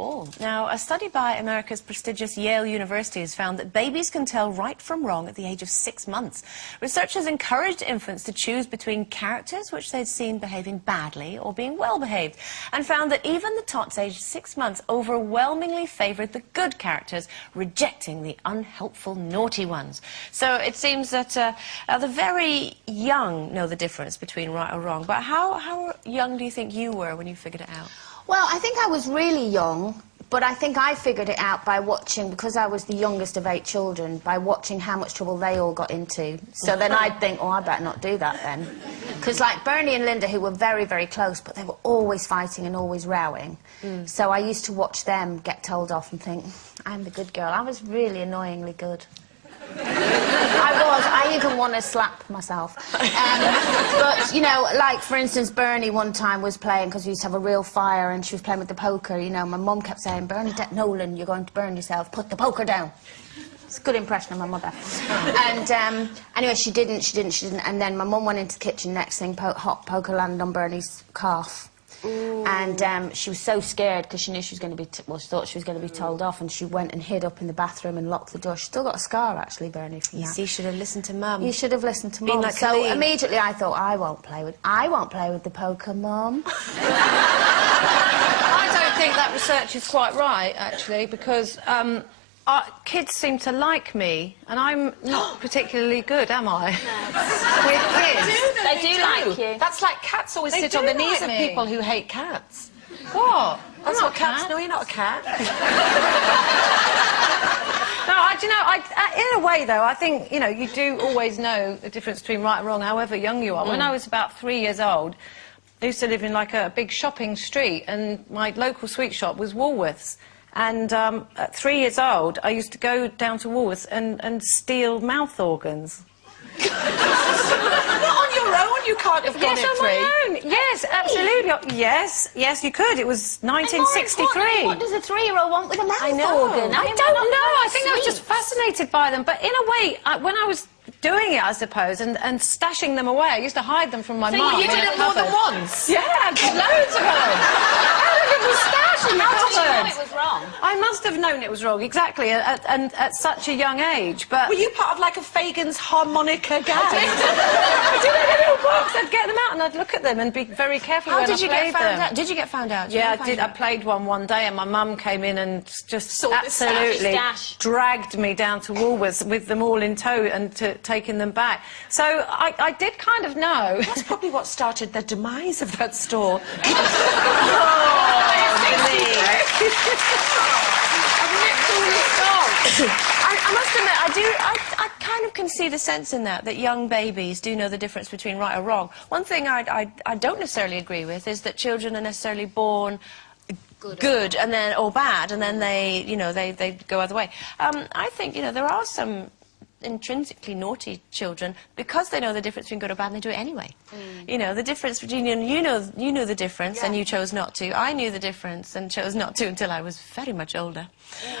all. Now, a study by America's prestigious Yale University has found that babies can tell right from wrong at the age of 6 months. Researchers encouraged infants to choose between characters which they'd seen behaving badly or being well-behaved, and found that even the tots aged 6 months overwhelmingly favoured the good characters, rejecting the unhelpful, naughty ones. So it seems that the very young know the difference between right or wrong. But how young do you think you were when you figured it out? Well, I think I was really young, but I think I figured it out by watching, because I was the youngest of 8 children, by watching how much trouble they all got into. So then I'd think, oh, I better not do that then. Because, like, Bernie and Linda, who were very, very close, but they were always fighting and always rowing. So I used to watch them get told off and think, I'm the good girl. I was really annoyingly good. I even want to slap myself. But, you know, like, for instance, Bernie one time was playing, because we used to have a real fire, and she was playing with the poker, you know. My mum kept saying, Bernadette Nolan, you're going to burn yourself, put the poker down. It's a good impression of my mother. And, anyway, she didn't, and then my mum went into the kitchen, next thing, hot poker landed on Bernie's calf. Ooh. And she was so scared because she knew she was going to be, she thought she was going to be told off, and she went and hid up in the bathroom and locked the door. She's still got a scar, actually, Bernie, from that. You see, you should have listened to Mum. You should have listened to Mum. Like so immediately I thought, I won't play with the poker, Mum. I don't think that research is quite right, actually, because kids seem to like me, and I'm not particularly good, am I? No. With kids. They do like you. That's like cats always sit on the knees of people who hate cats. What? That's what cats... No, you're not a cat. No, do you know, in a way, though, I think, you know, you do always know the difference between right and wrong, however young you are. When I was about 3 years old, I used to live in, like, a big shopping street, and my local sweet shop was Woolworths. And at 3 years old, I used to go down to Woolworths and steal mouth organs. Not on your own, you can't have gone at 3. Yes, on my own. Yes, absolutely. Yes, you could. It was 1963. What does a 3-year-old want with a mouth organ? I don't know. I think I was just fascinated by them. But in a way, when I was doing it, I suppose, and stashing them away, I used to hide them from my mum. So you did it more than once? Yeah, loads of them. It was wrong. I must have known it was wrong, exactly, at such a young age, but... Were you part of, like, a Fagan's harmonica gang? I did it in a little box. I'd get them out and I'd look at them and be very careful when I played them. How did you get found out? Did you get found out? Yeah, I did. I played one day, and my mum came in and just absolutely dragged me down to Woolworths with them all in tow and taking them back. So I did kind of know. That's probably what started the demise of that store. I must admit, I kind of can see the sense in that young babies do know the difference between right or wrong. One thing I don't necessarily agree with is that children are necessarily born good and then, or bad, and then they, you know, they go other way. I think, you know, there are some intrinsically naughty children because they know the difference between good or bad, and they do it anyway. You know, the difference between you knew the difference and you chose not to. I knew the difference and chose not to until I was very much older.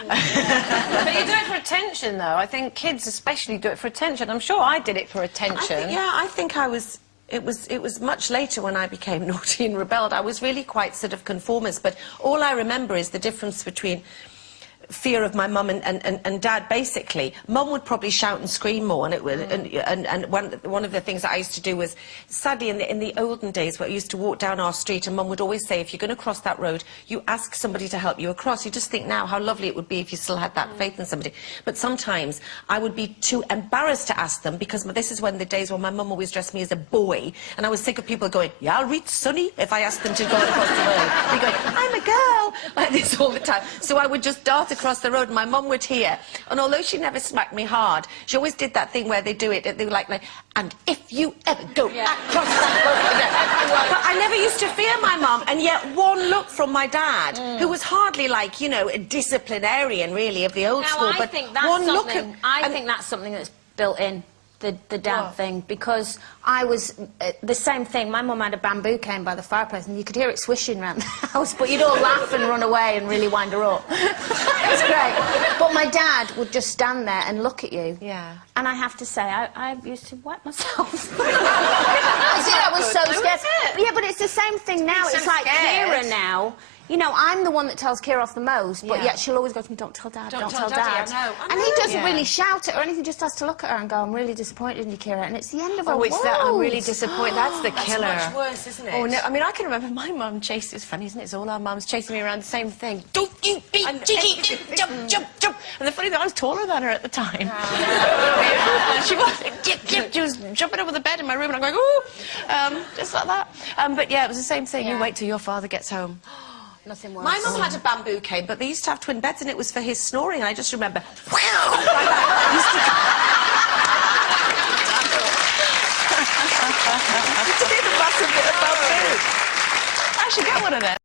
But you do it for attention, though. I think kids especially do it for attention. I'm sure I did it for attention. I think I was... It was much later when I became naughty and rebelled. I was really quite sort of conformist, but all I remember is the difference between fear of my mum and dad, basically. Mum would probably shout and scream more, and it would, and one of the things that I used to do was, sadly, in the olden days, where I used to walk down our street, and Mum would always say, if you're going to cross that road, you ask somebody to help you across. You just think now how lovely it would be if you still had that faith in somebody. But sometimes I would be too embarrassed to ask them, because this is when the days when my mum always dressed me as a boy, and I was sick of people going, yeah, I'll reach Sonny if I asked them to go across the road. They'd go, I'm a girl, like this all the time. So I would just dart across the road, and my mum would hear, and although she never smacked me hard, she always did that thing where they do it, they were like, and if you ever go across that road. But I never used to fear my mum, and yet one look from my dad, who was hardly like, you know, a disciplinarian really of the old school, but one look at... I think that's something that's built in. The dad thing, because I was the same thing. My mum had a bamboo cane by the fireplace, and you could hear it swishing around the house, but you'd all laugh and run away and really wind her up. It was great. But my dad would just stand there and look at you. Yeah. And I have to say, I used to wet myself. I was so scared. Yeah, but it's the same thing now. It's like Kira now you know, I'm the one that tells Kira off the most, but yet she'll always go to me, don't tell Dad, don't tell Dad. I know. And he doesn't really shout at her or anything, just has to look at her and go, I'm really disappointed in you, Kira, and it's the end of her world. It's that, I'm really disappointed. That's the killer. That's much worse, isn't it? Oh, no, I mean, I can remember my mum chased... It's funny, isn't it? It's all our mums chasing me around the same thing. Don't you be cheeky! Jump, jump, jump! And the funny thing, I was taller than her at the time. And she was jumping over the bed in my room, and I'm going, ooh! Just like that. But yeah, it was the same thing. You wait till your father gets home. Nothing worse. My mum had a bamboo cane, but they used to have twin beds, and it was for his snoring. I just remember, wow! Used to be the massive bit of bamboo. I should get one of them.